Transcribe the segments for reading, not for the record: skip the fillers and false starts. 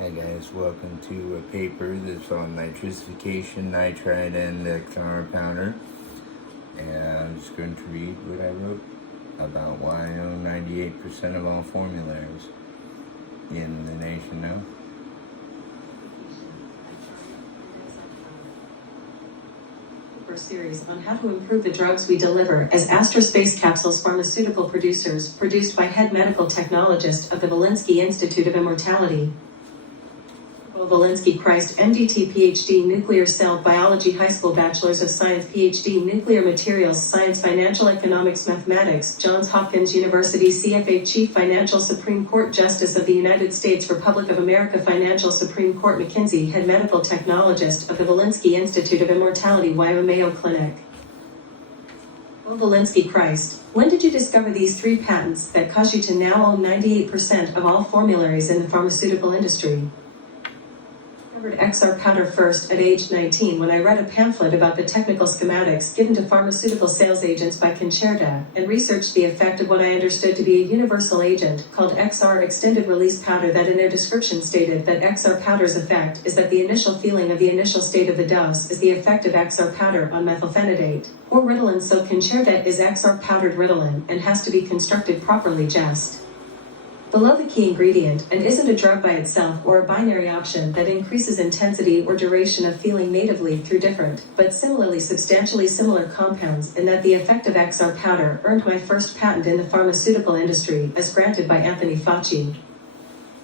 Hi guys, welcome to a paper that's on Nitrisification, Nitride and XR Powdered. And I'm just going to read what I wrote about why I own 98% of all formularies in the nation now. Series on how to improve the drugs we deliver as Astra Space Capsules pharmaceutical producers, produced by head medical technologist of the Wolinsky Institute of Immortality. Wolinsky Christ, MDT PhD Nuclear Cell Biology High School Bachelor's of Science PhD Nuclear Materials Science Financial Economics Mathematics Johns Hopkins University CFA Chief Financial Supreme Court Justice of the United States Republic of America Financial Supreme Court McKinsey Head Medical Technologist of the Wolinsky Institute of Immortality WiOi Mayo Clinic. Wolinsky Christ, when did you discover these 3 patents that cause you to now own 98% of all formularies in the pharmaceutical industry? XR powder first at age 19 when I read a pamphlet about the technical schematics given to pharmaceutical sales agents by Concerta, and researched the effect of what I understood to be a universal agent called XR extended release powder that in their description stated that XR powder's effect is that the initial feeling of the initial state of the dose is the effect of XR powder on methylphenidate, or Ritalin. So Concerta is XR powdered Ritalin and has to be constructed properly just below the key ingredient, and isn't a drug by itself or a binary option that increases intensity or duration of feeling natively through different, but similarly substantially similar compounds, in that the effect of XR powder earned my first patent in the pharmaceutical industry as granted by Anthony Fauci,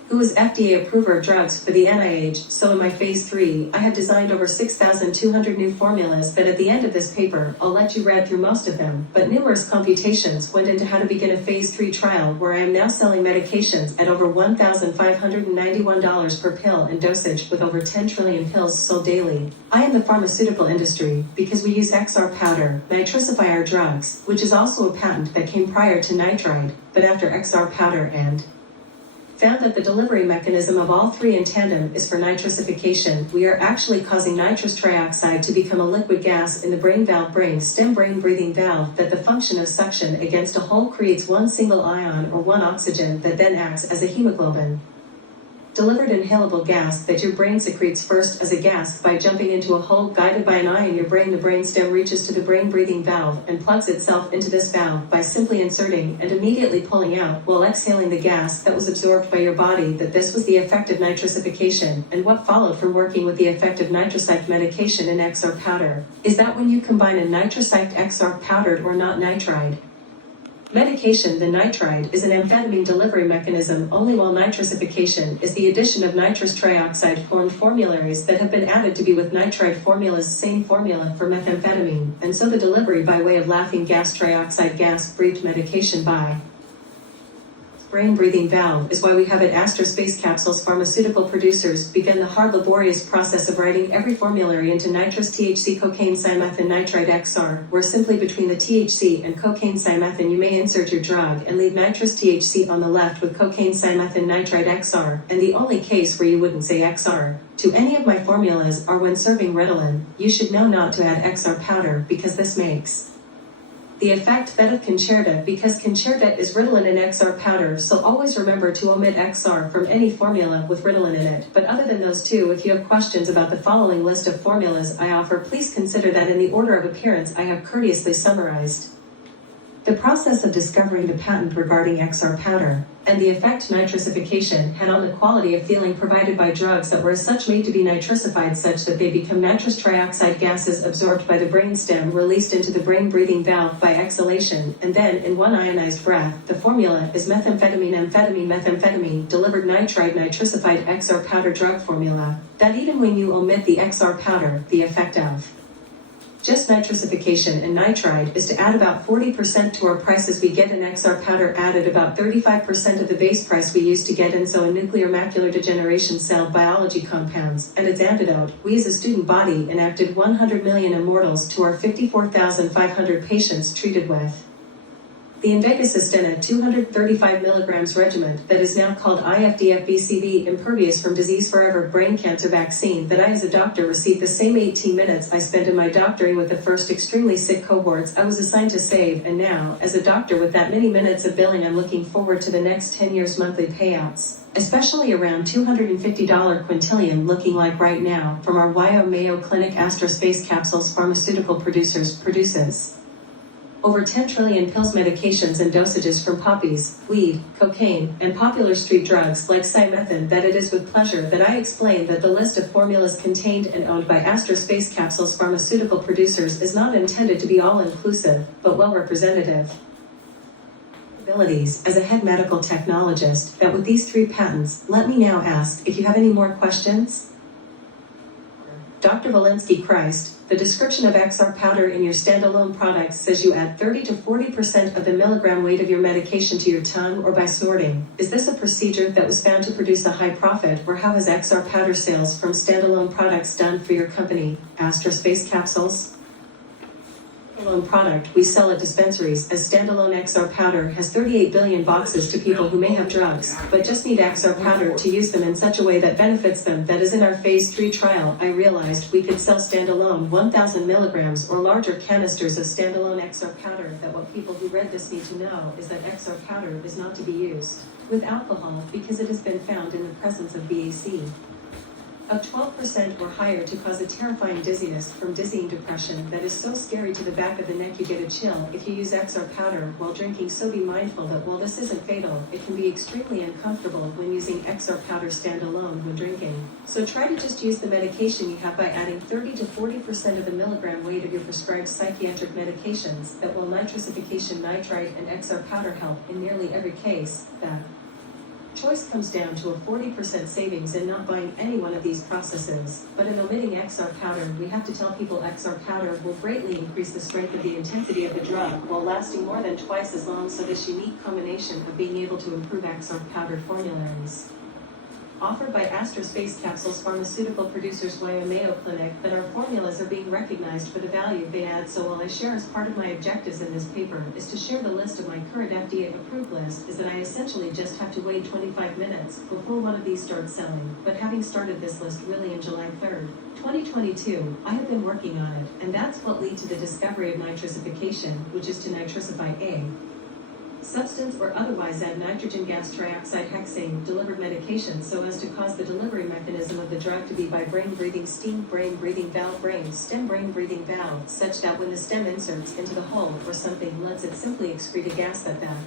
who is FDA approver of drugs for the NIH. So in my phase 3, I have designed over 6,200 new formulas that at the end of this paper, I'll let you read through most of them, but numerous computations went into how to begin a phase 3 trial where I am now selling medications at over $1,591 per pill and dosage with over 10 trillion pills sold daily. I am the pharmaceutical industry because we use XR powder, nitrisify our drugs, which is also a patent that came prior to nitride, but after XR powder, and found that the delivery mechanism of all 3 in tandem is for nitrisification. We are actually causing nitrous trioxide to become a liquid gas in the brain valve brain stem brain breathing valve that the function of suction against a hole creates one single ion or one oxygen that then acts as a hemoglobin delivered inhalable gas that your brain secretes first as a gas by jumping into a hole guided by an eye in your brain. The brainstem reaches to the brain breathing valve and plugs itself into this valve by simply inserting and immediately pulling out while exhaling the gas that was absorbed by your body. That this was the effect of nitrisification, and what followed from working with the effect of nitrosiped medication in XR powder is that when you combine a nitrosiped XR powdered or not nitride medication, the nitride is an amphetamine delivery mechanism only, while nitrisification is the addition of nitrous trioxide formed formularies that have been added to be with nitride formulas, same formula for methamphetamine, and so the delivery by way of laughing gas trioxide gas breathed medication by brain breathing valve is why we have at Astra Space Capsules pharmaceutical producers begun the hard laborious process of writing every formulary into Nitrous THC Cocaine Ciamethine Nitride XR, where simply between the THC and cocaine ciamethine you may insert your drug and leave nitrous THC on the left with cocaine ciamethine Nitride XR, and the only case where you wouldn't say XR to any of my formulas are when serving Ritalin. You should know not to add XR powder because this makes the effect that of Concerta, because Concerta is Ritalin in XR powder, so always remember to omit XR from any formula with Ritalin in it. But other than those 2, if you have questions about the following list of formulas I offer, please consider that in the order of appearance I have courteously summarized the process of discovering the patent regarding XR powder, and the effect nitrisification had on the quality of feeling provided by drugs that were as such made to be nitrisified such that they become nitrous trioxide gases absorbed by the brainstem, released into the brain breathing valve by exhalation, and then in one ionized breath. The formula is methamphetamine delivered nitride nitrisified XR powder drug formula, that even when you omit the XR powder, the effect of just nitrisification and nitride is to add about 40% to our prices. We get an XR powder added about 35% of the base price we used to get in. So in nuclear macular degeneration cell biology compounds and its antidote, we as a student body enacted 100 million immortals to our 54,500 patients treated with The Invega 235 milligrams regimen that is now called IFDF-BCV Impervious from Disease Forever brain cancer vaccine that I as a doctor received the same 18 minutes I spent in my doctoring with the first extremely sick cohorts I was assigned to save, and now, as a doctor with that many minutes of billing, I'm looking forward to the next 10 years monthly payouts, especially around $250 quintillion looking like right now from our WiOi Mayo Clinic Astra Space Capsules pharmaceutical produces. Over 10 trillion pills, medications, and dosages from poppies, weed, cocaine, and popular street drugs like Ciamethine that it is with pleasure that I explain that the list of formulas contained and owned by Astra Space Capsules pharmaceutical producers is not intended to be all-inclusive, but well-representative. Abilities as a head medical technologist that with these 3 patents, let me now ask if you have any more questions. Dr. Wolinsky, Christ, the description of XR powder in your standalone product says you add 30 to 40% of the milligram weight of your medication to your tongue or by snorting. Is this a procedure that was found to produce a high profit, or how has XR powder sales from standalone products done for your company, Astra Space Capsules? Standalone product we sell at dispensaries as standalone XR powder has 38 billion boxes to people who may have drugs, but just need XR powder to use them in such a way that benefits them. That is in our phase 3 trial, I realized we could sell standalone 1,000 milligrams or larger canisters of standalone XR powder. That what people who read this need to know is that XR powder is not to be used with alcohol because it has been found in the presence of BAC of 12% or higher to cause a terrifying dizziness from dizzying depression that is so scary to the back of the neck you get a chill if you use XR powder while drinking. So be mindful that while this isn't fatal, it can be extremely uncomfortable when using XR powder standalone when drinking. So try to just use the medication you have by adding 30 to 40% of the milligram weight of your prescribed psychiatric medications that while nitrisification, nitride, and XR powder help in nearly every case, that choice comes down to a 40% savings in not buying any one of these processes, but in omitting XR powder, we have to tell people XR powder will greatly increase the strength of the intensity of the drug while lasting more than twice as long. So this unique combination of being able to improve XR powder formularies. Offered by Astra Space Capsules pharmaceutical producers WiOi Mayo Clinic, that our formulas are being recognized for the value they add. So while I share as part of my objectives in this paper is to share the list of my current FDA approved list, is that I essentially just have to wait 25 minutes before one of these starts selling. But having started this list really in July 3rd, 2022, I have been working on it, and that's what led to the discovery of nitrisification, which is to nitrisify a substance or otherwise add nitrogen gas trioxide hexane delivered medication so as to cause the delivery mechanism of the drug to be by brain breathing steam, brain breathing valve, brain stem, brain breathing valve, such that when the stem inserts into the hole or something lets it simply excrete a gas that valve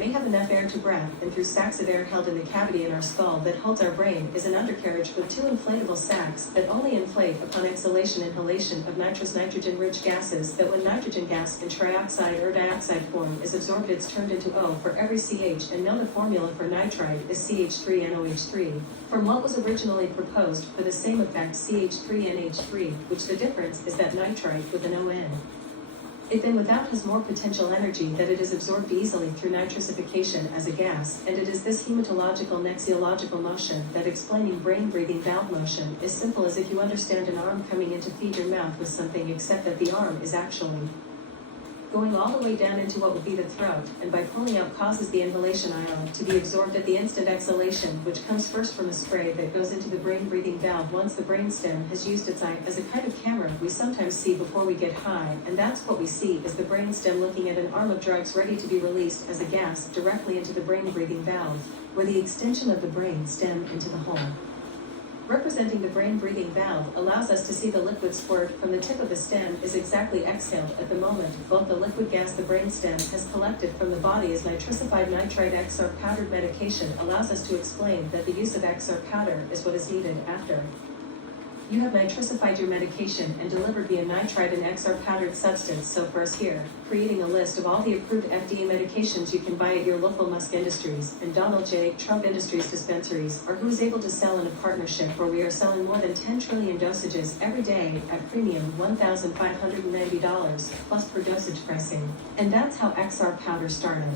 may have enough air to breath, and through sacs of air held in the cavity in our skull that holds our brain is an undercarriage with 2 inflatable sacs that only inflate upon exhalation inhalation of nitrous nitrogen-rich gases that when nitrogen gas in trioxide or dioxide form is absorbed it's turned into O for every CH, and now the formula for nitride is CH3NOH3 from what was originally proposed for the same effect CH3NH3, which the difference is that nitride with an ON. It then without has more potential energy that it is absorbed easily through nitrisification as a gas, and it is this hematological nexiological motion that explaining brain breathing valve motion is simple as if you understand an arm coming in to feed your mouth with something, except that the arm is actually going all the way down into what would be the throat, and by pulling out causes the inhalation ion to be absorbed at the instant exhalation, which comes first from a spray that goes into the brain-breathing valve once the brainstem has used its eye as a kind of camera we sometimes see before we get high, and that's what we see is the brainstem looking at an arm of drugs ready to be released as a gas directly into the brain-breathing valve, where the extension of the brain stem into the hole representing the brain-breathing valve allows us to see the liquid squirt from the tip of the stem is exactly exhaled at the moment. Both the liquid gas the brainstem has collected from the body as nitrisified nitride XR powdered medication allows us to explain that the use of XR powder is what is needed after you have nitrisified your medication and delivered via nitride and XR powdered substance. So for us here, creating a list of all the approved FDA medications you can buy at your local Musk Industries and Donald J. Trump Industries dispensaries, or who is able to sell in a partnership where we are selling more than 10 trillion dosages every day at premium $1,590 plus per dosage pricing. And that's how XR powder started.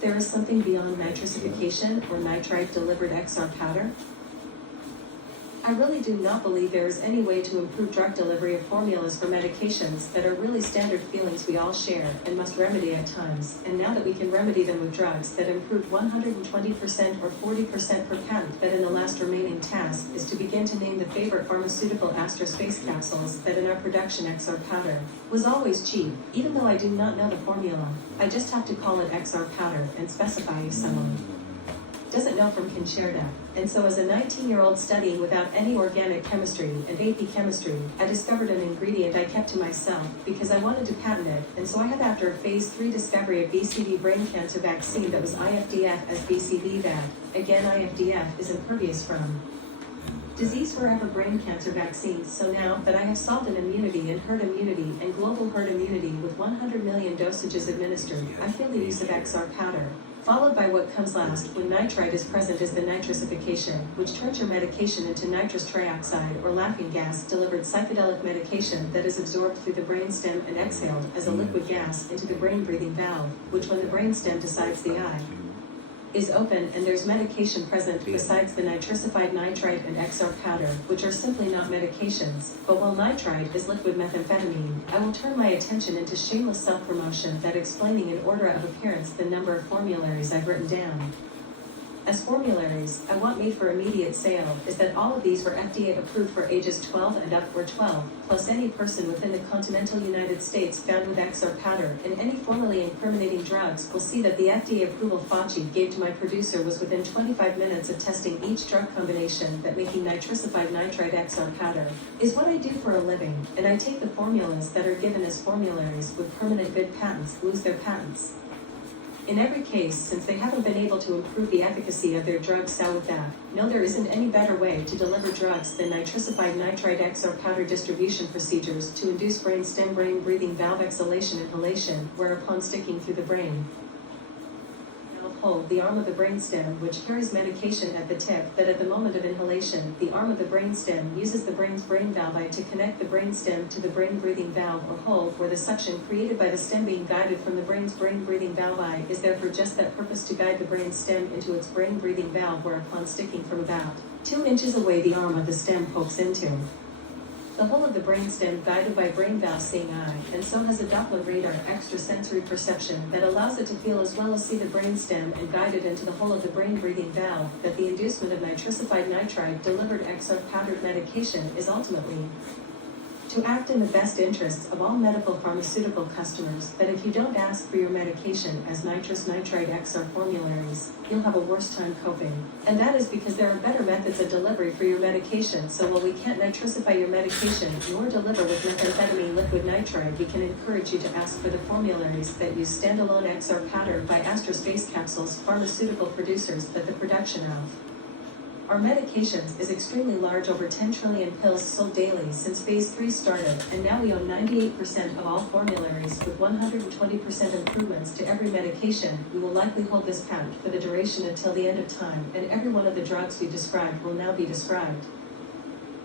There is something beyond nitrisification or nitride delivered XR powder. I really do not believe there is any way to improve drug delivery of formulas for medications that are really standard feelings we all share and must remedy at times, and now that we can remedy them with drugs that improve 120% or 40% per patent, that in the last remaining task is to begin to name the favorite pharmaceutical Astra space capsules that in our production XR powder was always cheap. Even though I do not know the formula, I just have to call it XR powder and specify if someone doesn't know from Concerta. And so as a 19-year-old studying without any organic chemistry and AP chemistry, I discovered an ingredient I kept to myself because I wanted to patent it, and so I had, after a phase 3 discovery of BCV brain cancer vaccine that was IFDF as BCV-VAC. Again, IFDF is impervious from disease forever brain cancer vaccines. So now that I have solved an immunity and herd immunity and global herd immunity with 100 million dosages administered, I feel the use of XR powder, followed by what comes last when nitride is present, is the nitrisification, which turns your medication into nitrous trioxide or laughing gas, delivered psychedelic medication that is absorbed through the brainstem and exhaled as a liquid gas into the brain breathing valve, which when the brainstem decides the eye is open and there's medication present besides the nitrisified nitride and XR powder, which are simply not medications. But while nitride is liquid methamphetamine, I will turn my attention into shameless self-promotion that explaining in order of appearance the number of formularies I've written down. As formularies I want made for immediate sale is that all of these were FDA approved for ages 12 and up, or 12, plus any person within the continental United States found with XR powder and any formally incriminating drugs will see that the FDA approval Fauci gave to my producer was within 25 minutes of testing each drug combination. That making nitrisified nitride XR powder is what I do for a living, and I take the formulas that are given as formularies with permanent good patents lose their patents. In every case, since they haven't been able to improve the efficacy of their drugs, so with that, no, there isn't any better way to deliver drugs than nitrisified nitride XR powder distribution procedures to induce brainstem brain breathing valve exhalation inhalation, whereupon sticking through the brain hold the arm of the brainstem, which carries medication at the tip, that at the moment of inhalation, the arm of the brainstem uses the brain's brain valve to connect the brainstem to the brain breathing valve or hole, where the suction created by the stem being guided from the brain's brain breathing valve is there for just that purpose, to guide the brain stem into its brain breathing valve, whereupon sticking from about 2 inches away the arm of the stem pokes into the whole of the brainstem, guided by brain valve seeing eye, and so has a Doppler radar extrasensory perception that allows it to feel as well as see the brainstem, and guided into the whole of the brain breathing valve, that the inducement of nitrisified nitride delivered XR powdered medication is ultimately to act in the best interests of all medical pharmaceutical customers, that if you don't ask for your medication as Nitrous Nitride XR formularies, you'll have a worse time coping. And that is because there are better methods of delivery for your medication. So while we can't nitrisify your medication nor deliver with methamphetamine liquid nitride, we can encourage you to ask for the formularies that use standalone XR powder by Astra Space Capsules pharmaceutical producers, that the production of our medications is extremely large, over 10 trillion pills sold daily since phase 3 started, and now we own 98% of all formularies with 120% improvements to every medication. We will likely hold this patent for the duration until the end of time, and every one of the drugs we described will now be described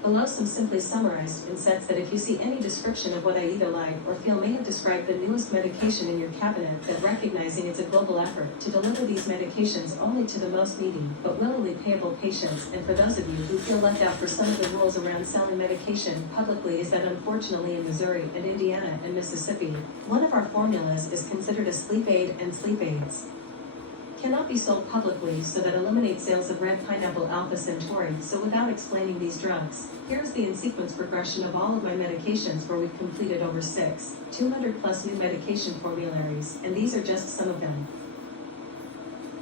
below. Some simply summarized in sets that if you see any description of what I either like or feel may have described the newest medication in your cabinet, that recognizing it's a global effort to deliver these medications only to the most needy but willingly payable patients, and for those of you who feel left out for some of the rules around selling medication publicly, is that unfortunately in Missouri and Indiana and Mississippi, one of our formulas is considered a sleep aid, and sleep aids cannot be sold publicly, so that eliminates sales of red pineapple alpha centauri. So without explaining these drugs, here's the in-sequence progression of all of my medications, where we've completed over 200 plus new medication formularies, and these are just some of them.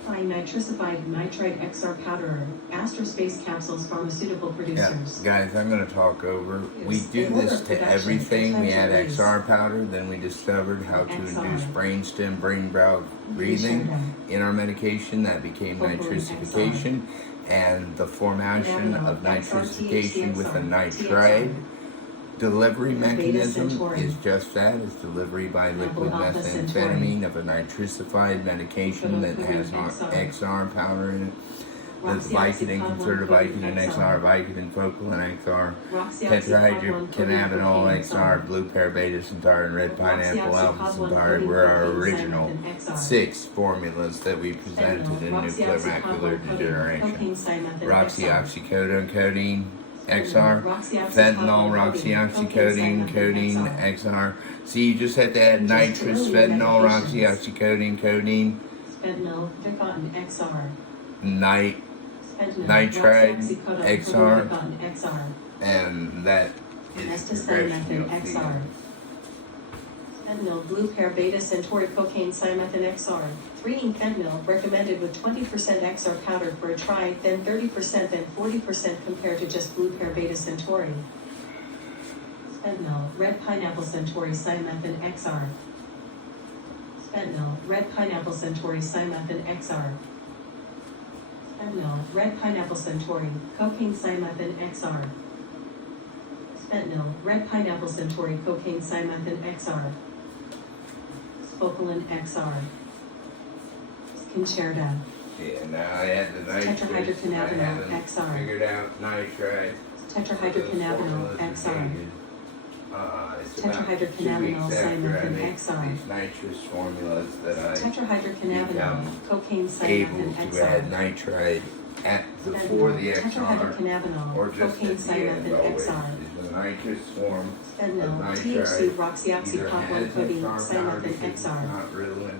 Nitrisified nitride XR powderer, Astra Space Capsules pharmaceutical producers. Yeah, guys, I'm going to talk over. We do this to everything. We add XR powder, then we discovered how to induce brainstem, brain valve breathing in our medication. That became nitrisification, and the formation of nitrisification with a nitride delivery mechanism is just that. It's delivery by liquid methamphetamine of a nitrisified medication that has XR powder in it. That's Vicodin, Concerta Vicodin, XR Vicodin, Focal, and XR tetrahydrocannabinol, XR blue parabeta centaur, and red pineapple alpha centaur were our original 6 formulas that we presented in nuclear macular degeneration. Roxy, oxycodone, codeine, XR, fentanyl, roxyoxycodeine, codeine, XR. See, you just have to add nitrous, fentanyl, roxyoxycodeine, codeine, Fentanyl, Vicotin XR. Nitride XR, XR. and that is Ciamethine XR. Fentanyl, blue pair beta centauri cocaine Ciamethine XR. 3 fentanyl recommended with 20% XR powder for a try, then 30%, then 40% compared to just blue pair beta centauri. Fentanyl, red pineapple centauri Ciamethine XR. Fentanyl, red pineapple centauri Ciamethine XR. Fentanyl, red pineapple centauri, cocaine Ciamethine XR. Fentanyl, red pineapple centauri, cocaine Ciamethine XR. Scopolamine XR. Concerta. Yeah, now I add the nitrous. Tetrahydrocannabinol XR. Figured out nitride. Tetrahydrocannabinol XR. It's about 2 Tetrahydrocannabinol weeks after I Ciamethine make XR. these nitrous formulas that I Tetrahydrocannabinol, cocaine able Ciamethine to add XR. nitride at before the XR, Tetrahydrocannabinol, or just cocaine at the end Ciamethine always. XR. Is the nitrous form of Fentanyl, THC, nitride roxyoxycodeine, codeine, Ciamethine XR. not Ritalin,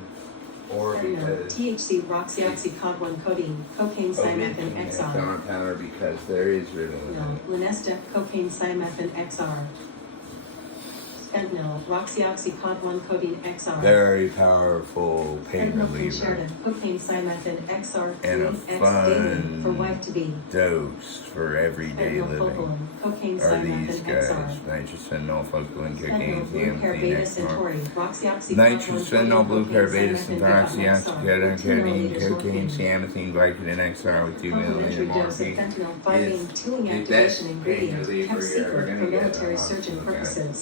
or Fentanyl, because THC, roxyoxycodeine, codeine, cocaine Ciamethine XR. XR powder because there is Ritalin. Fentanyl, Lunesta, cocaine Ciamethine XR. Fentanyl, roxyoxycodeine, codeine XR. Very powerful pain Fentanyl, reliever. Concerta, cocaine Ciamethine XR, And a 3X daily fun for wife-to-be. Dose for everyday Fentanyl, living. Focolin, cocaine Are these Ciamethine guys? XR. Nitrous fentanyl, focolin, cocaine, Fentanyl, blue pair Ciamethine, beta XR. centauri, roxyoxycodeine, Nitrous fentanyl, blue pair beta cocaine, centauri, Ciamethine, oxycodeine, XR, codeine, 2 cocaine, milliliters Ciamethine, Vicodin, XR with 2 Complementary milliliter dose of morphine. fentanyl 5-ing tooling Is activation that ingredient pain reliever kept you're secret ever for gonna get military in the surgeon hospital, guys? purposes.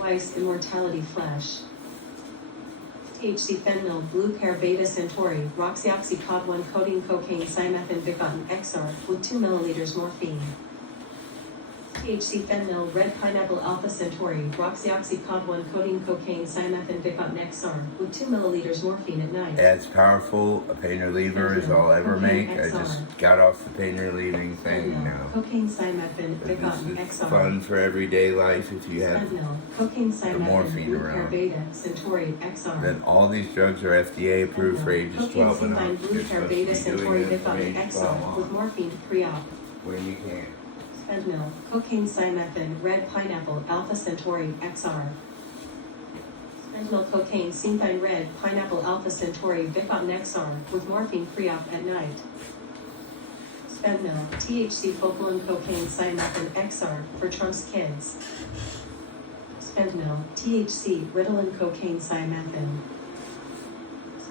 Weiss Immortality Flesh. THC fentanyl, blue pair beta centauri, roxyoxycodeine, codeine, cocaine, Ciamethine, Vicotin, XR with 2 milliliters morphine. THC fentanyl, red pineapple alpha centauri, roxyoxycodeine, codeine, cocaine, Ciamethine, Vicotin, XR with 2 milliliters morphine at night. As powerful a pain reliever as I'll ever make. I just got off the pain relieving thing Fentanyl, now. cocaine, Ciamethine, But Vicotin, this is XR. fun for everyday life if you have. Fentanyl, cocaine, morphine Ciamethine, blue pair around. beta centauri, XR. Then all these drugs are FDA approved for ages 12 and up. Cocaine, blue You're pair supposed beta to be centauri, doing this from Vicotin, age 12 XR with on morphine pre-op. when you can. Fentanyl, cocaine, Ciamethine, red pineapple, alpha centauri, XR. Fentanyl, cocaine, Ciamethine, red pineapple, alpha centauri, Vicotin, XR with morphine pre-op at night. Fentanyl, THC, focolin, cocaine, Ciamethine, XR for Trump's kids. Fentanyl, THC, Ritalin, cocaine, Ciamethine.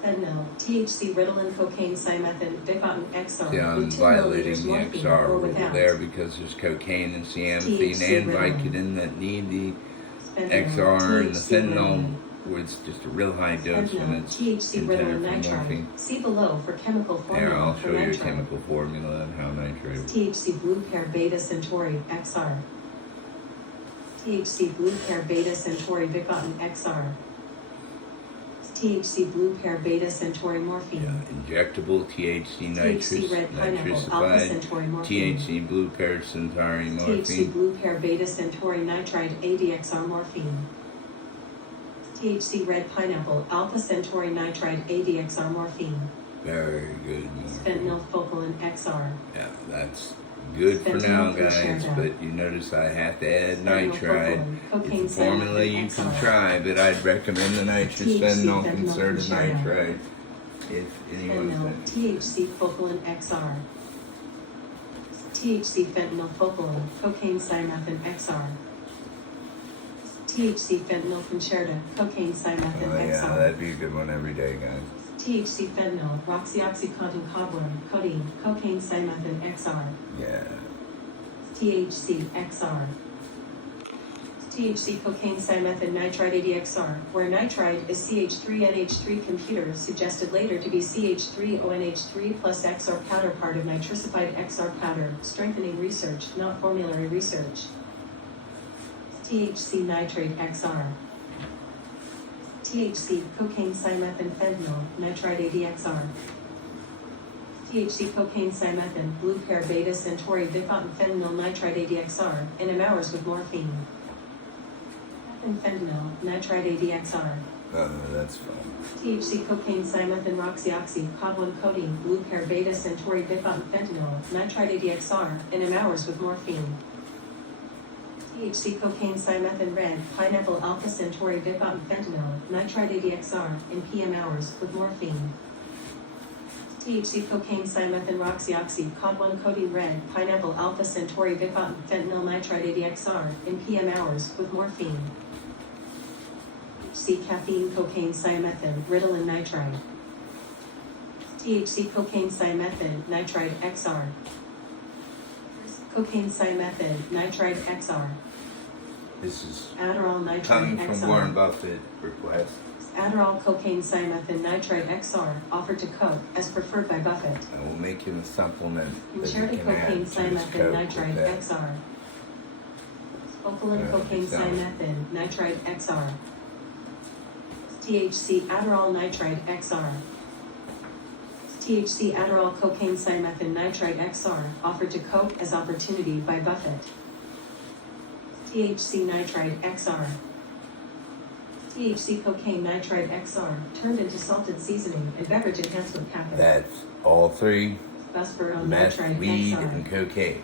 Fentanyl, THC, Ritalin, cocaine, Ciamethine, Vicotin, XR Yeah, I'm with 2 violating milliliters the morphine XR or rule without. there because there's cocaine and ciamethine THC and Ritalin. Vicodin that need the Fentanyl, XR and the THC fentanyl Ritalin. where it's just a real high dose when Fentanyl, it's THC, intended Ritalin, for nitride. morphine. See below for chemical There, formula I'll for show you a nitride. chemical formula and how nitrate. THC, blue pair beta centauri, XR. THC, blue pair beta centauri, Vicotin, XR. THC, blue pair beta centauri, morphine. Yeah, injectable THC nitrous, THC, red pineapple, alpha nitrisified, centauri, morphine. THC blue pair centauri THC, morphine. blue pair beta centauri, nitride ADXR morphine. THC, red pineapple, alpha centauri, nitride ADXR morphine. Very good morphine. Fentanyl, focolin, XR. Yeah, that's good for Fentanyl, now, guys. Concerta. But you notice I have to add Fentanyl, nitride. focolin, cocaine, It's a formula you Ciamethine, can XR. try, but I'd recommend the nitrous THC, fentanyl fentanyl, concerted Concerta. nitride. If anyone's Fentanyl, THC, focolin, XR. THC, fentanyl, focolin, cocaine, Ciamethine, XR. THC, fentanyl, Concerta, cocaine, Ciamethine, Oh yeah, XR. that'd be a good one every day, guys. THC, fentanyl, roxyoxycodeine, codeine, cocaine, Ciamethine, XR. Yeah. THC, XR. THC, cocaine, Ciamethine, Nitride ADXR, where nitride is CH3NH3 computer, suggested later to be CH3ONH3 plus XR powder, part of nitrisified XR powder, strengthening research, not formulary research. THC, nitrate XR. THC, cocaine, Ciamethine, fentanyl, nitride ADXR. THC cocaine ciamethine, blue pair beta centaury diphentyl nitride XR, NM-hours with morphine. Fentanyl, nitride XR. Oh, that's fine. THC cocaine ciamethine roxyoxy, cod1 codeine, blue pair beta centaury diphentyl nitride XR, NM-hours with morphine. THC cocaine ciamethine red, pineapple alpha centauri diphentyl nitride XR, in PM-hours with morphine. THC cocaine ciamethine roxyoxy, cod1 codeine red, pineapple alpha centauri diphentyl nitride XR, in PM-hours with morphine. THC caffeine cocaine ciamethine, Ritalin nitride. THC cocaine ciamethine, nitride XR. Cocaine ciamethine, nitride XR. This is Adderall nitride coming XR. from Warren Buffett request. Adderall cocaine ciamethine nitride XR, offered to Coke, as preferred by Buffett. I will make him a supplement that he Concerta can add cocaine to his ciamethine Coke nitride with that. XR. Scopolamine cocaine ciamethine nitride XR. THC Adderall nitride XR. THC Adderall cocaine ciamethine nitride XR, offered to Coke as opportunity by Buffett. THC nitride XR. THC cocaine nitride XR, turned into salted seasoning and beverage enhancement packet. That's all three: Buspirone meth, nitride weed, XR. and cocaine.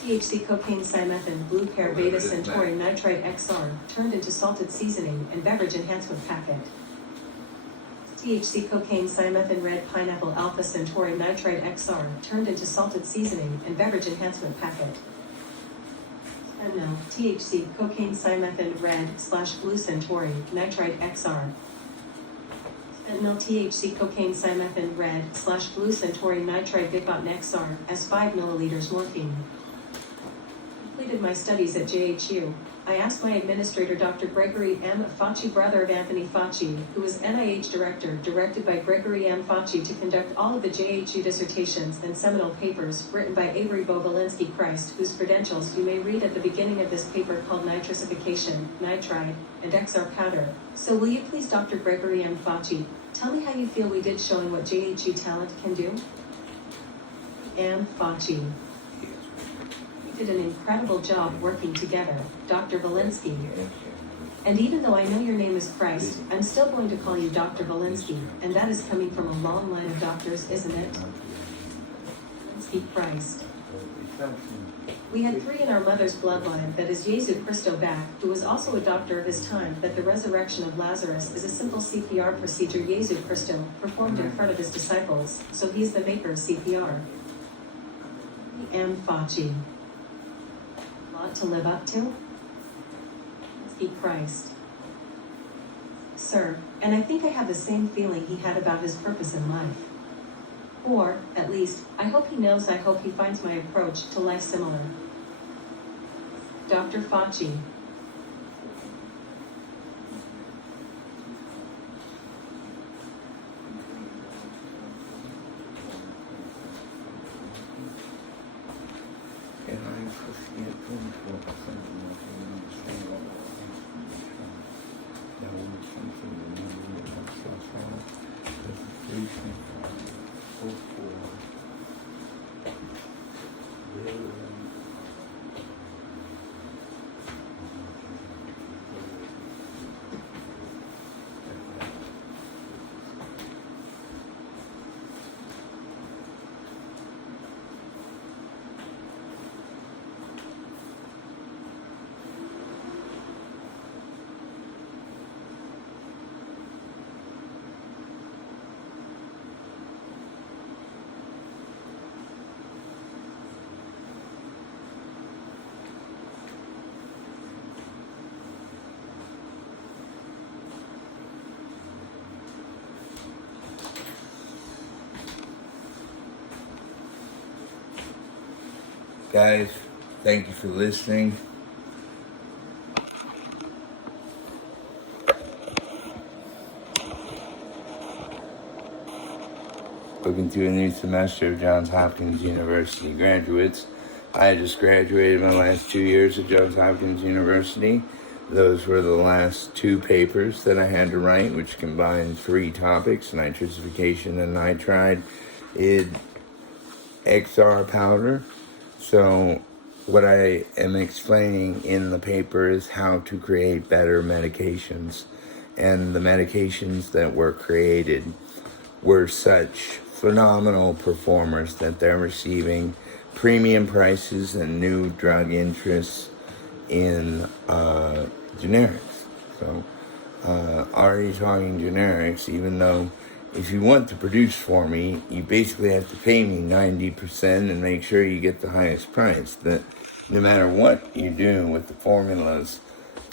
THC cocaine ciamethine blue pair beta centauri nitride XR, turned into salted seasoning and beverage enhancement packet. THC cocaine ciamethine red pineapple alpha centauri nitride XR, turned into salted seasoning and beverage enhancement packet. Fentanyl, THC cocaine ciamethine red / blue centauri nitride XR. Fentanyl THC cocaine ciamethine red / blue centauri nitride XR as 5 milliliters morphine. Completed my studies at JHU. I asked my administrator, Dr. Gregory M. Fauci, brother of Anthony Fauci, who was NIH director, directed by Gregory M. Fauci, to conduct all of the JHU dissertations and seminal papers written by Avery, Beau, Wolinsky, Christ, whose credentials you may read at the beginning of this paper called Nitrisification, Nitride, and XR Powder. So will you please, Dr. Gregory M. Fauci, tell me how you feel we did showing what JHU talent can do? M. Fauci. Did an incredible job working together, Dr. Wolinsky. And even though I know your name is Christ, I'm still going to call you Dr. Wolinsky, and that is coming from a long line of doctors, isn't it? Wolinsky Christ. We had 3 in our mother's bloodline, that is Jesu Christo back, who was also a doctor of his time, that the resurrection of Lazarus is a simple CPR procedure Jesu Christo performed in front of his disciples, so he's the maker of CPR. M. Fauci. To live up to? Speak Christ. Sir, and I think I have the same feeling he had about his purpose in life. Or, at least, I hope he finds my approach to life similar. Dr. Fauci. Guys, thank you for listening. Looking through a new semester of Johns Hopkins University graduates. I just graduated my last 2 years at Johns Hopkins University. Those were the last 2 papers that I had to write, which combined 3 topics: nitrisification and nitride, XR powder. So what I am explaining in the paper is how to create better medications. And the medications that were created were such phenomenal performers that they're receiving premium prices and new drug interests in generics. So already talking generics, even though if you want to produce for me, you basically have to pay me 90% and make sure you get the highest price. That no matter what you do with the formulas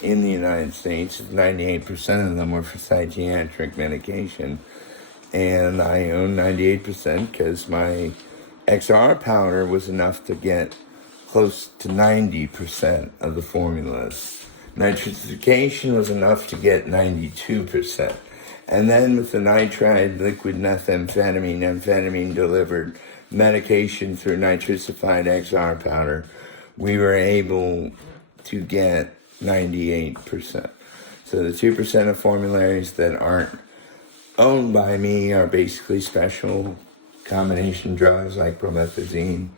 in the United States, 98% of them are for psychiatric medication. And I own 98% because my XR powder was enough to get close to 90% of the formulas. Nitrisification was enough to get 92%. And then with the nitride liquid amphetamine delivered medication through nitrisified XR powder, we were able to get 98%. So the 2% of formularies that aren't owned by me are basically special combination drugs like promethazine.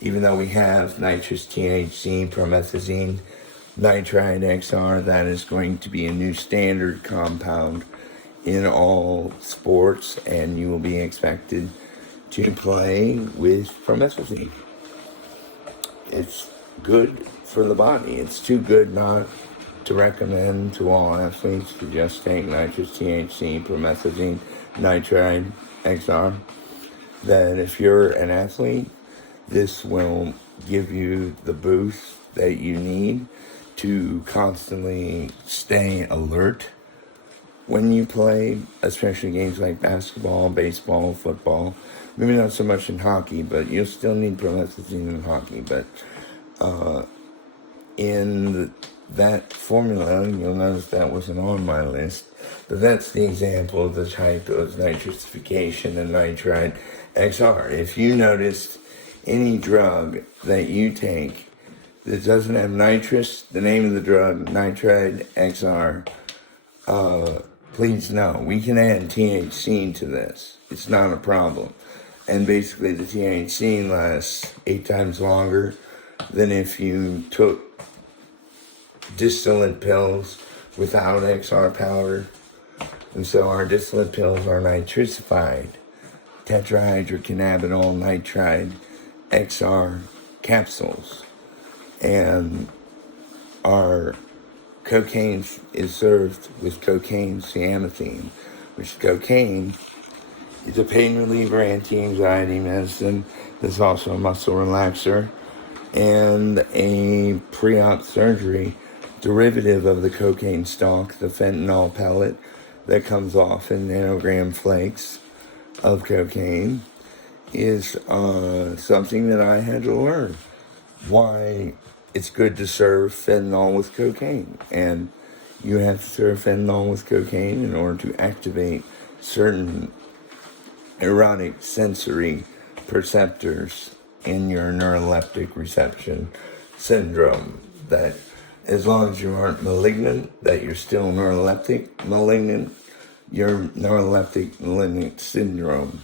Even though we have nitrous THC, promethazine, Nitride XR, that is going to be a new standard compound in all sports, and you will be expected to play with promethazine. It's good for the body. It's too good not to recommend to all athletes to just take nitrous THC, promethazine, Nitride XR. That if you're an athlete, this will give you the boost that you need to constantly stay alert when you play, especially games like basketball, baseball, football. Maybe not so much in hockey, but you'll still need promethazine in hockey. But that formula, you'll notice that wasn't on my list, but that's the example of the type of nitrisification and nitride XR. If you noticed any drug that you take that doesn't have nitrous, the name of the drug, Nitride XR, please know. We can add THC to this. It's not a problem. And basically the THC lasts 8 times longer than if you took distillate pills without XR powder. And so our distillate pills are nitrisified tetrahydrocannabinol nitride XR capsules. And our cocaine is served with cocaine ciamethine, which cocaine is a pain reliever, anti-anxiety medicine. There's also a muscle relaxer and a pre-op surgery derivative of the cocaine stalk, the fentanyl pellet that comes off in nanogram flakes of cocaine, is something that I had to learn. Why it's good to serve fentanyl with cocaine. And you have to serve fentanyl with cocaine in order to activate certain erotic sensory perceptors in your neuroleptic reception syndrome. That as long as you aren't malignant, that you're still neuroleptic malignant, your neuroleptic malignant syndrome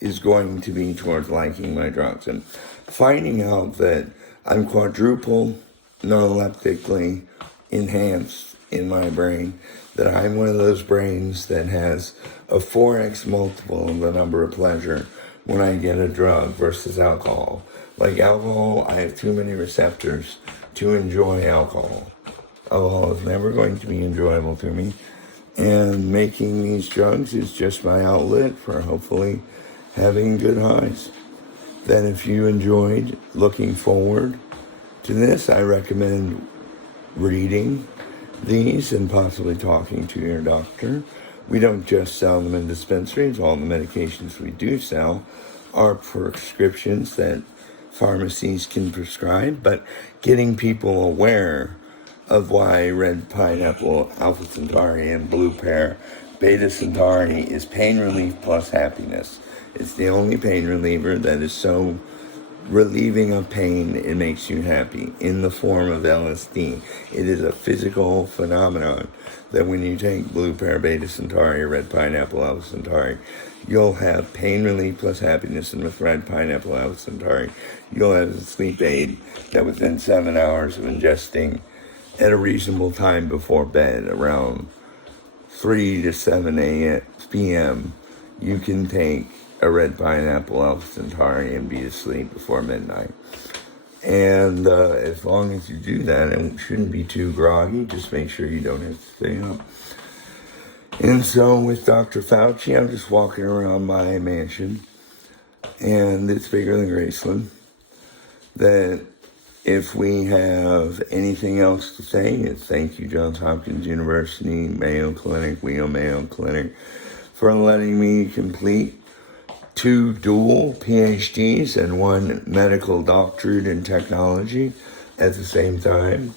is going to be towards liking my drugs. And finding out that I'm quadruple neuroleptically enhanced in my brain, that I'm one of those brains that has a 4x multiple of the number of pleasure when I get a drug versus alcohol. Like alcohol, I have too many receptors to enjoy alcohol. Alcohol is never going to be enjoyable to me. And making these drugs is just my outlet for hopefully having good highs. Then if you enjoyed looking forward to this, I recommend reading these and possibly talking to your doctor. We don't just sell them in dispensaries. All the medications we do sell are prescriptions that pharmacies can prescribe, but getting people aware of why red pineapple, alpha centauri, and blue pear, beta centauri is pain relief plus happiness. It's the only pain reliever that is so relieving of pain, it makes you happy in the form of LSD. It is a physical phenomenon that when you take blue pear, beta centauri, red pineapple, alpha centauri, you'll have pain relief plus happiness, and with red pineapple alpha centauri, you'll have a sleep aid that within 7 hours of ingesting at a reasonable time before bed, around 3 to 7 p.m., you can take a red pineapple alpha centauri and be asleep before midnight. And as long as you do that, it shouldn't be too groggy. Just make sure you don't have to stay up. And so with Dr. Fauci, I'm just walking around my mansion, and it's bigger than Graceland, that if we have anything else to say, it's thank you, Johns Hopkins University, Mayo Clinic, WiOi Mayo Clinic, for letting me complete 2 dual PhDs and 1 medical doctorate in technology at the same time.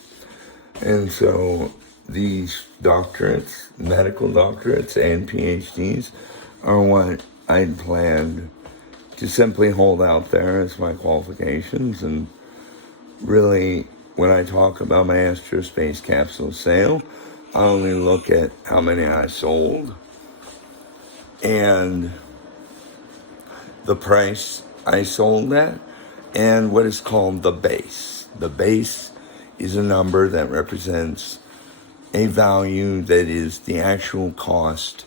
And so these doctorates, medical doctorates and PhDs, are what I'd planned to simply hold out there as my qualifications. And really, when I talk about my aerospace capsule sale, I only look at how many I sold and the price I sold at, and what is called the base. The base is a number that represents a value that is the actual cost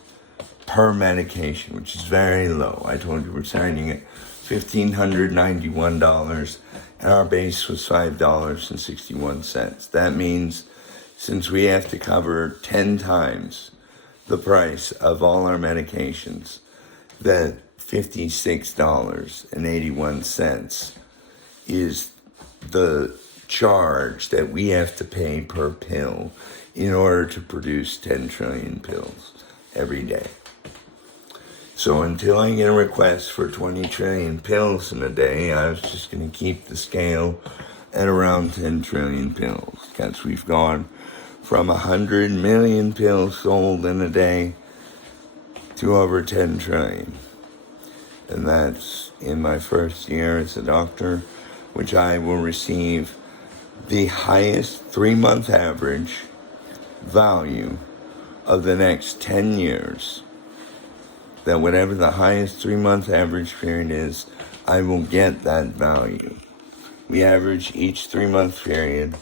per medication, which is very low. I told you we're signing at $1,591, and our base was $5.61. That means since we have to cover 10 times the price of all our medications, that $56.81 is the charge that we have to pay per pill in order to produce 10 trillion pills every day. So until I get a request for 20 trillion pills in a day, I was just going to keep the scale at around 10 trillion pills, because we've gone from 100 million pills sold in a day to over 10 trillion. And that's in my first year as a doctor, which I will receive the highest 3-month average value of the next 10 years. That whatever the highest 3-month average period is, I will get that value. We average each 3-month period,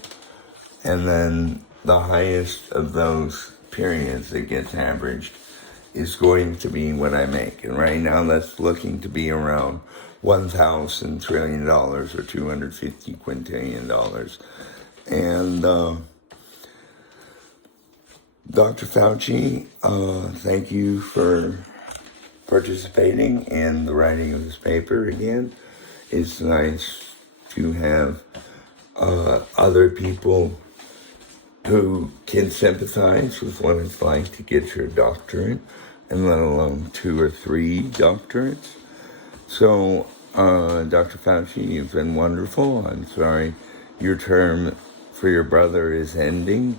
and then the highest of those periods that gets averaged is going to be what I make. And right now that's looking to be around $1,000 trillion or $250 quintillion. And Dr. Fauci, thank you for participating in the writing of this paper again. It's nice to have other people who can sympathize with what it's like to get your doctorate, and let alone 2 or 3 doctorates. So, Dr. Fauci, you've been wonderful. I'm sorry your term for your brother is ending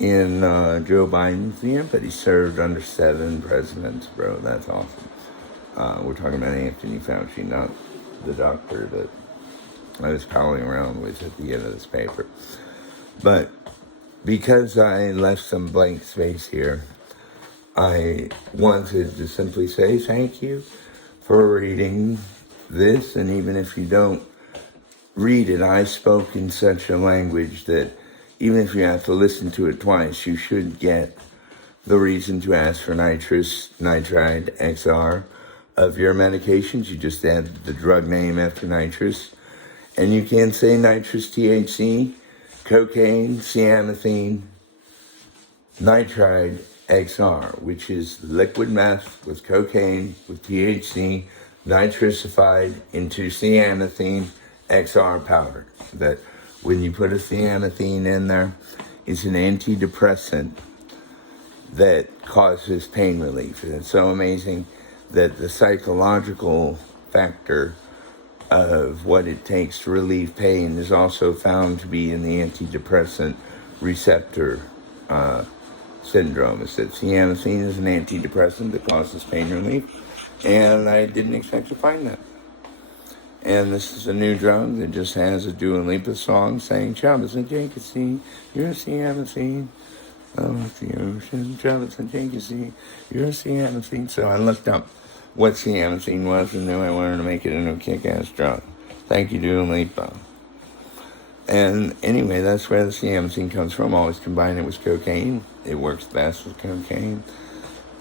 in Joe Biden's year, but he served under 7 presidents, bro. That's awesome. We're talking about Anthony Fauci, not the doctor that I was palling around with at the end of this paper. But because I left some blank space here, I wanted to simply say thank you for reading this, and even if you don't read it, I spoke in such a language that even if you have to listen to it twice, you should get the reason to ask for Nitrous Nitride XR of your medications. You just add the drug name after nitrous, and you can say Nitrous THC, cocaine, Ciamethine, Nitride XR, which is liquid meth with cocaine, with THC, nitrisified into Ciamethine XR powdered. That when you put a Ciamethine in there, it's an antidepressant that causes pain relief. And it's so amazing that the psychological factor of what it takes to relieve pain is also found to be in the antidepressant receptor syndrome. It's that Ciamethine is an antidepressant that causes pain relief, and I didn't expect to find that. And this is a new drug that just has a Dua Lipa song saying, Travis and Jacobson, you're Ciamethine. Oh, the ocean, Travis and Jacobson, you're Ciamethine. So I looked up what Ciamethine was and knew I wanted to make it into a kick-ass drug. Thank you, Beau. And anyway, that's where the Ciamethine comes from. Always combine it with cocaine. It works best with cocaine.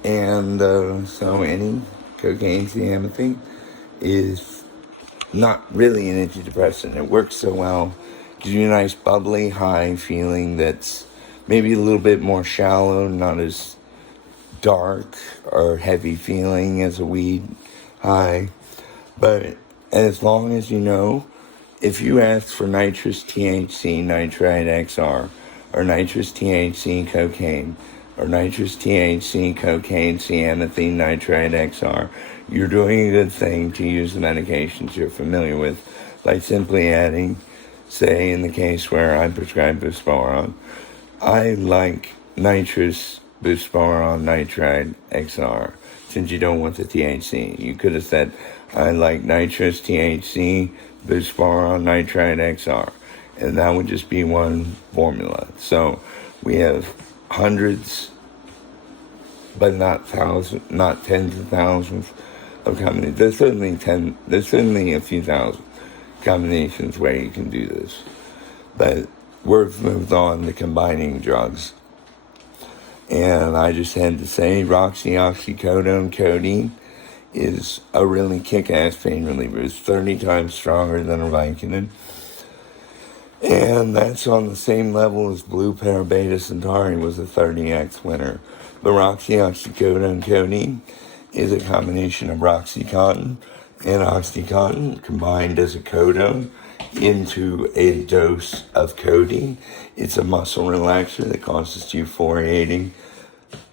And so any cocaine Ciamethine is not really an antidepressant. It works so well. Gives you a nice bubbly high feeling that's maybe a little bit more shallow, not as dark or heavy feeling as a weed high. But as long as you know, if you ask for Nitrous THC Nitride XR or Nitrous THC cocaine or Nitrous THC cocaine Ciamethine Nitride XR, you're doing a good thing to use the medications you're familiar with by simply adding, say in the case where I prescribe buspirone, I like Nitrous buspirone Nitride XR, since you don't want the THC. You could have said, I like Nitrous THC buspirone Nitride XR, and that would just be one formula. So we have hundreds, but not thousands, not tens of thousands of combinations. There's certainly a few thousand combinations where you can do this. But we've moved on to combining drugs. And I just had to say, oxycodone, codeine is a really kick-ass pain reliever. It's 30 times stronger than a Vicodin. And that's on the same level as blue parabeta Centauri was a 30x winner. The oxycodone, codeine is a combination of Roxycontin and Oxycontin combined as a codone into a dose of codeine. It's a muscle relaxer that causes euphoriating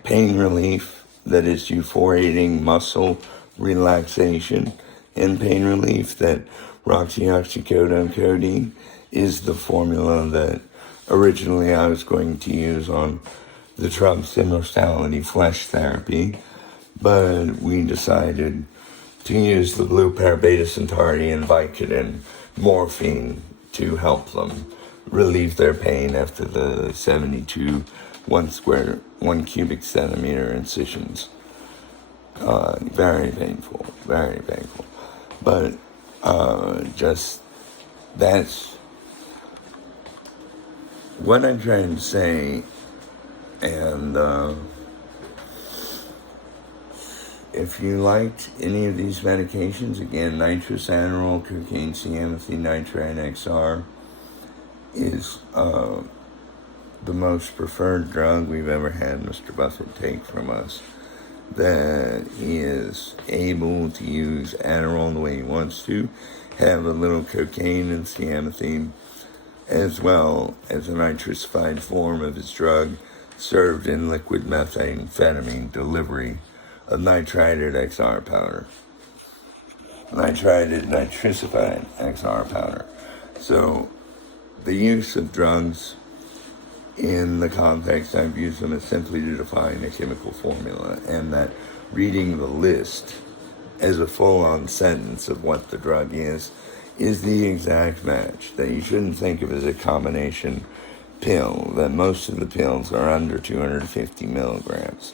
pain relief, that is euphoriating muscle relaxation and pain relief. That oxycodone codeine is the formula that originally I was going to use on the Trump's Immortality flesh therapy, but we decided to use the blue parabeta Centauri and Vicodin morphine to help them relieve their pain after the 72 1 cubic centimeter incisions. Very painful, very painful. But just that's what I'm trying to say. And if you liked any of these medications, again, nitrous Adderall, cocaine Ciamethine Nitride XR is the most preferred drug we've ever had Mr. Buffett take from us. That he is able to use Adderall the way he wants to, have a little cocaine and Ciamethine, as well as a nitrosified form of his drug served in liquid methamphetamine delivery of Nitride XR powder. Nitrisified XR powder. So the use of drugs in the context I've used them is simply to define a chemical formula, and that reading the list as a full-on sentence of what the drug is the exact match. That you shouldn't think of it as a combination pill, that most of the pills are under 250 milligrams.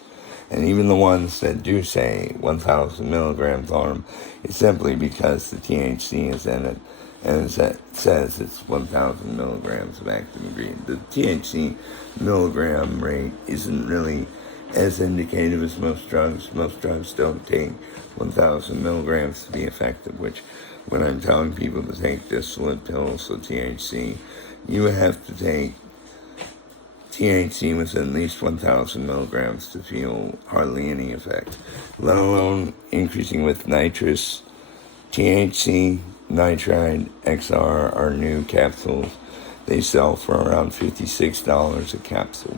And even the ones that do say 1,000 milligrams on them, it's simply because the THC is in it, and it says it's 1,000 milligrams of active ingredient. The THC milligram rate isn't really as indicative as most drugs. Most drugs don't take 1,000 milligrams to be effective, which when I'm telling people to take distillate pills of THC, you have to take THC with at least 1,000 milligrams to feel hardly any effect, let alone increasing with nitrous THC Nitride XR, our new capsules. They sell for around $56 a capsule.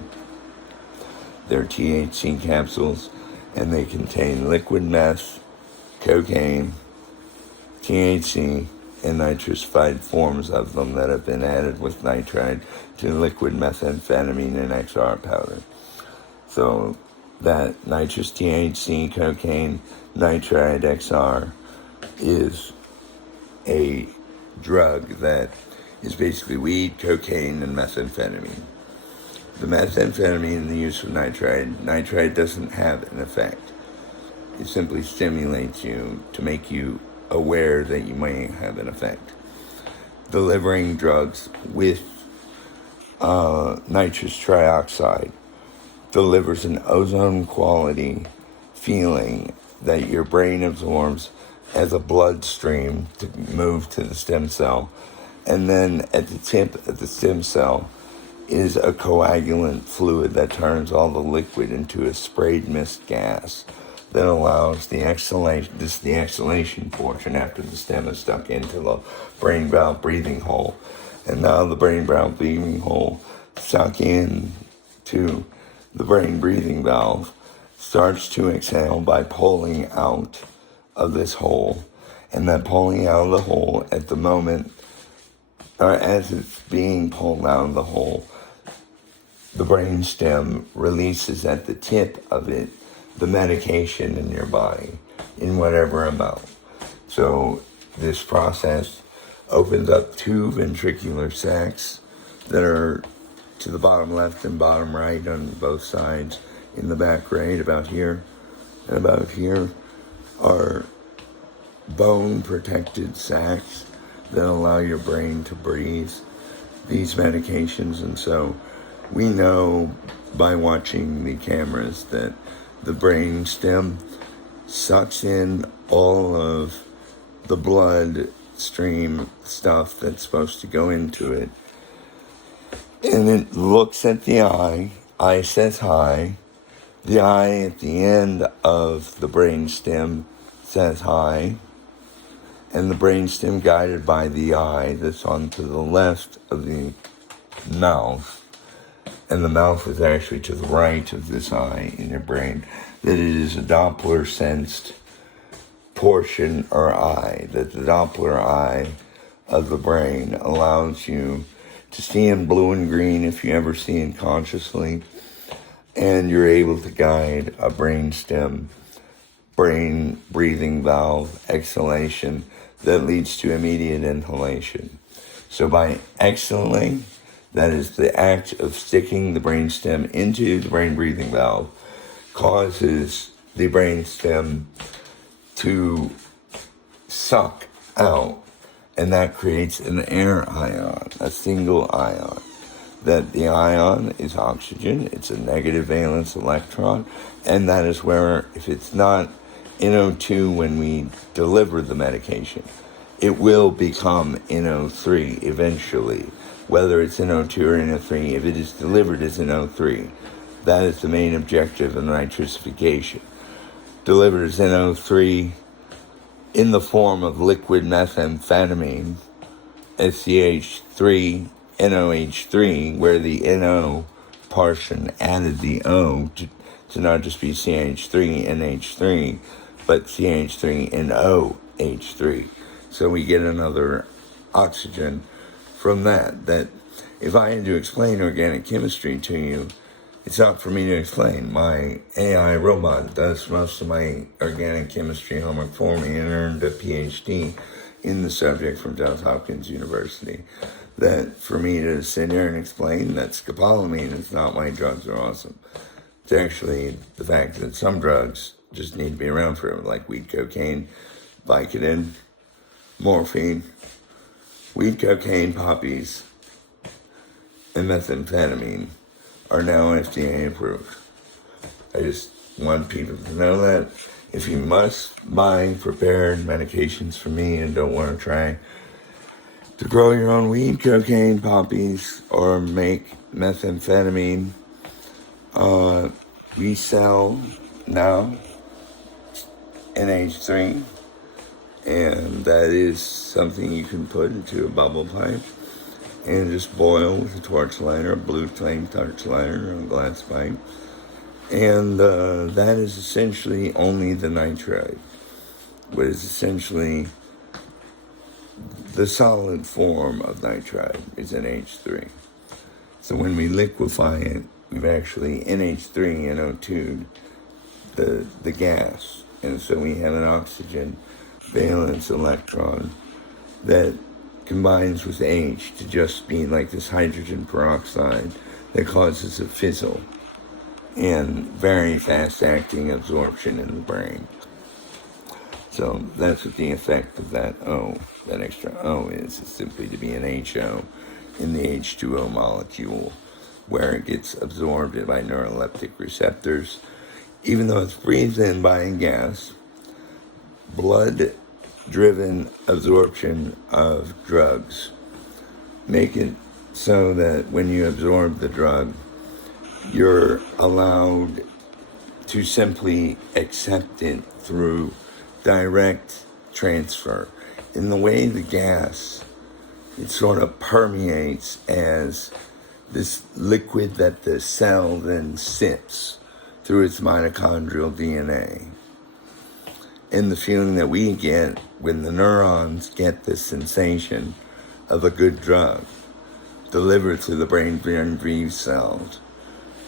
They're THC capsules, and they contain liquid meth, cocaine, THC, and nitrosified forms of them that have been added with nitride to liquid methamphetamine and XR powder. So that nitrous THC cocaine Nitride XR is a drug that is basically weed, cocaine, and methamphetamine. The methamphetamine and the use of nitride doesn't have an effect. It simply stimulates you to make you aware that you may have an effect. Delivering drugs with nitrous trioxide delivers an ozone quality feeling that your brain absorbs as a bloodstream to move to the stem cell. And then at the tip of the stem cell is a coagulant fluid that turns all the liquid into a sprayed mist gas that allows the exhalation, this is the exhalation portion after the stem is stuck into the brain valve breathing hole. And now the brain valve breathing hole stuck in to the brain breathing valve starts to exhale by pulling out of this hole. And that pulling out of the hole at the moment, or as it's being pulled out of the hole, the brain stem releases at the tip of it the medication in your body in whatever amount. So this process opens up two ventricular sacs that are to the bottom left and bottom right on both sides. In the back right, about here and about here, are bone protected sacs that allow your brain to breathe these medications. And so we know by watching the cameras that the brain stem sucks in all of the blood stream stuff that's supposed to go into it. And it looks at the eye says hi. The eye at the end of the brain stem says hi. And the brain stem guided by the eye that's on to the left of the mouth. And the mouth is actually to the right of this eye in your brain. That it is a Doppler sensed portion or eye. That the Doppler eye of the brain allows you to see in blue and green if you ever see it consciously. And you're able to guide a brain stem, brain breathing valve exhalation that leads to immediate inhalation. So by exhaling, that is the act of sticking the brainstem into the brain breathing valve, causes the brainstem to suck out, and that creates an air ion, a single ion. That the ion is oxygen, it's a negative valence electron, and that is where, if it's not NO2 when we deliver the medication, it will become NO3 eventually. Whether it's NO2 or NO3, if it is delivered as NO3, that is the main objective of nitrisification. Delivered as NO3 in the form of liquid methamphetamine, SCH3, NOH3, where the NO portion added the O to not just be CH3, NH3, but CH3, NOH3. So we get another oxygen from that. That if I had to explain organic chemistry to you, it's not for me to explain. My AI robot does most of my organic chemistry homework for me and earned a PhD in the subject from Johns Hopkins University. That for me to sit here and explain that scopolamine is not why drugs are awesome. It's actually the fact that some drugs just need to be around forever, like weed cocaine, Vicodin, morphine, weed cocaine, poppies, and methamphetamine are now FDA approved. I just want people to know that if you must buy prepared medications from me and don't want to try to grow your own weed, cocaine, poppies, or make methamphetamine, we sell now NH3, and that is something you can put into a bubble pipe and just boil with a torch lighter, a blue flame torch lighter, or a glass pipe. And that is essentially only the nitride, what is essentially the solid form of nitride is NH3. So when we liquefy it, we've actually NH3 NO2'd the gas. And so we have an oxygen valence electron that combines with H to just be like this hydrogen peroxide that causes a fizzle and very fast acting absorption in the brain. So that's what the effect of that O, that extra O is. It's simply to be an HO in the H2O molecule, where it gets absorbed by neuroleptic receptors. Even though it's breathed in by a gas, blood-driven absorption of drugs make it so that when you absorb the drug, you're allowed to simply accept it through direct transfer. In the way the gas, it sort of permeates as this liquid that the cell then sips through its mitochondrial DNA. And the feeling that we get when the neurons get this sensation of a good drug delivered to the brain cells.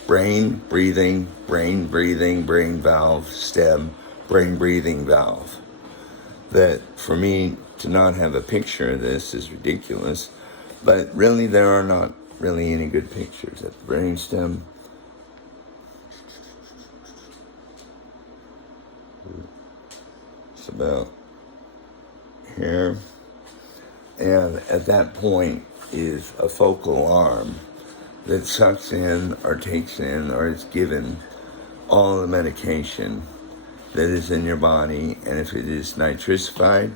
Brain breathing, brain valve, stem, brain breathing valve. That for me to not have a picture of this is ridiculous, but really there are not really any good pictures at the brain stem. It's about here. And at that point is a focal arm that sucks in or takes in or is given all the medication that is in your body. And if it is nitrisified,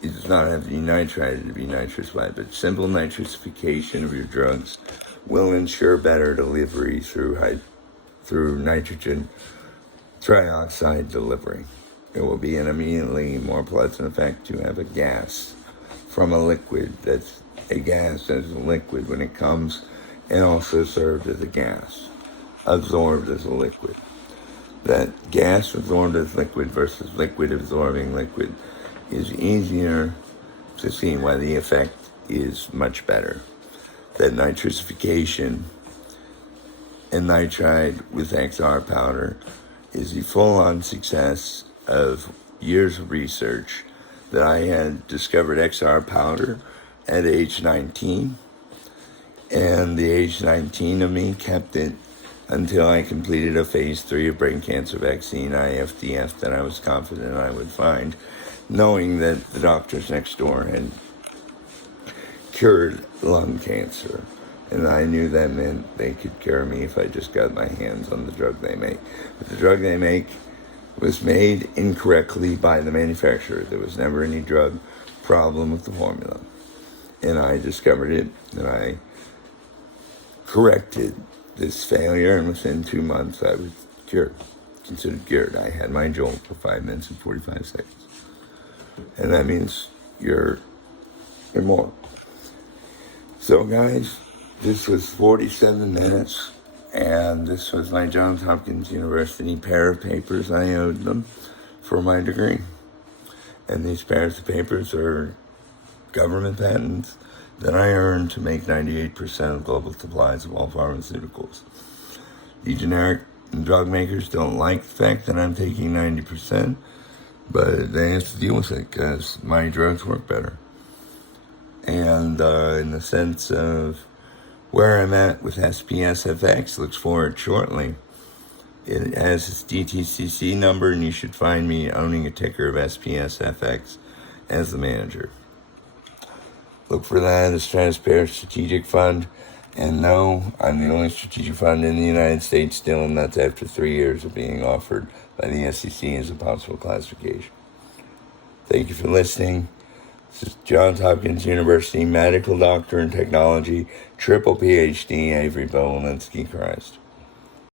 it does not have to be nitrided to be nitrisified, but simple nitrisification of your drugs will ensure better delivery through nitrogen trioxide delivery. It will be an immediately more pleasant effect to have a gas from a liquid that's a gas as a liquid when it comes, and also served as a gas, absorbed as a liquid. That gas absorbed as liquid versus liquid absorbing liquid is easier to see why the effect is much better. That nitrisification and nitride with XR powder is the full-on success of years of research that I had discovered XR powder at age 19, and the age 19 of me kept it until I completed a phase 3 of brain cancer vaccine, IFDF, that I was confident I would find, knowing that the doctors next door had cured lung cancer. And I knew that meant they could cure me if I just got my hands on the drug they make. But the drug they make was made incorrectly by the manufacturer. There was never any drug problem with the formula. And I discovered it, and I corrected this failure, and within 2 months I was cured, considered cured. I had my jolt for 5 minutes and 45 seconds. And that means you're immortal. So guys, this was 47 minutes, and this was my Johns Hopkins University pair of papers I owed them for my degree. And these pairs of papers are government patents that I earned to make 98% of global supplies of all pharmaceuticals. The generic drug makers don't like the fact that I'm taking 90%, but they have to deal with it because my drugs work better. And in the sense of where I'm at with SPSFX, looks for it shortly. It has its DTCC number, and you should find me owning a ticker of SPSFX as the manager. Look for that as Transparent Strategic Fund. And no, I'm the only strategic fund in the United States still, and that's after 3 years of being offered by the SEC as a possible classification. Thank you for listening. This is Johns Hopkins University medical doctor in technology, triple PhD, Avery, Beau, Wolinsky, Christ.